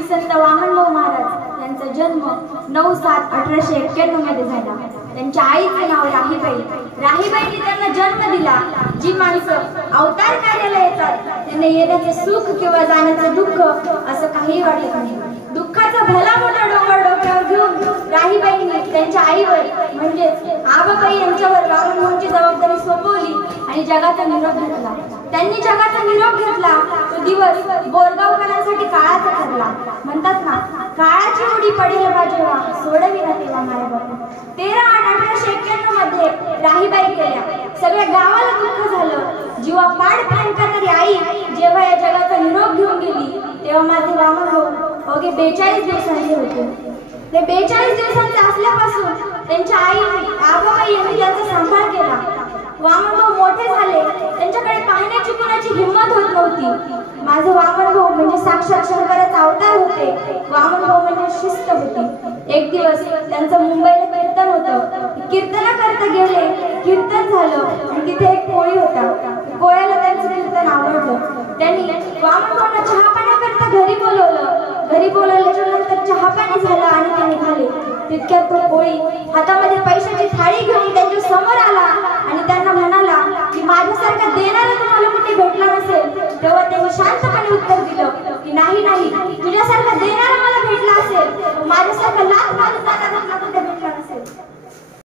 श्री संत वामनभाऊ महाराज यांचा जन्म 9/7/1891 मध्ये झाला। त्यांच्या आईचे नाव राहीबाई। राहीबाईंनी त्यांना जन्म दिला। जी माणसं अवतार कार्याला येतात त्यांना येण्याचे सुख किंवा जाण्याचे दुःख असं काही वाटत नाही। दुःखाचा भला मोठा डोंगर डोक्यावर घेऊन राहीबाईंनी त्यांच्या आईवर म्हणजेच आबाबाई यांच्यावर वामनभाऊंची जबाबदारी सोपवली आणि जगाचा निरोप घेतला। त्यांनी जगाचा निरोप घेतला तो दिवस बोरगावकरांसाठी काळाचा ठरला। म्हणतात ना, काळाची उडी पडेल बाजेवा सोडवी ना तेव्हा माया बापू। 13/8/1891 मध्ये राहीबाई गेल्या। सगळ्या गावाला दुःख झालं। जीवा पाड प्रेम करणारी आई जेव्हा या जगाचा निरोप घेऊन गेली तेव्हा माझे वामनभाऊ अवघे 42 दिवसांचे होते। ते 42 दिवसांचे असल्यापासून त्यांच्या आई आबाबाई यांनी त्यांचा सांभाळ केला। वामनभाऊ मोठे झाले, त्यांच्याकडे पाहण्याची कुणाची हिंमत होत नव्हती। माझे वामनभाऊ म्हणजे साक्षात शंकराचा अवतार होते। वामनभाऊ म्हणजे शिस्त होती। एक दिवस त्यांचं मुंबईला कीर्तन होतं। कीर्तन करता गेले, कीर्तन झालं आणि तिथे एक कोळी होता। कोळ्याला त्यांचं कीर्तन आवडलं। त्यांनी वामनभाऊंना चहापाणी करता घरी बोलवलं। घरी बोलवल्याच्या नंतर चहापाणी झालं आणि ते निघाले। तितक्यात तो कोळी हातामध्ये पैशाची थाळी घेऊन त्यांच्या समोर आला आणि त्यांना म्हणाला की माझ्यासारखा देणारा तुम्हाला कुठे भेटला नसेल। तेव्हा त्यांनी शांतपणे उत्तर दिलं की नाही, तुझ्यासारखा देणारा मला भेटला असेल, माझ्यासारखा लाख माणूस कुठे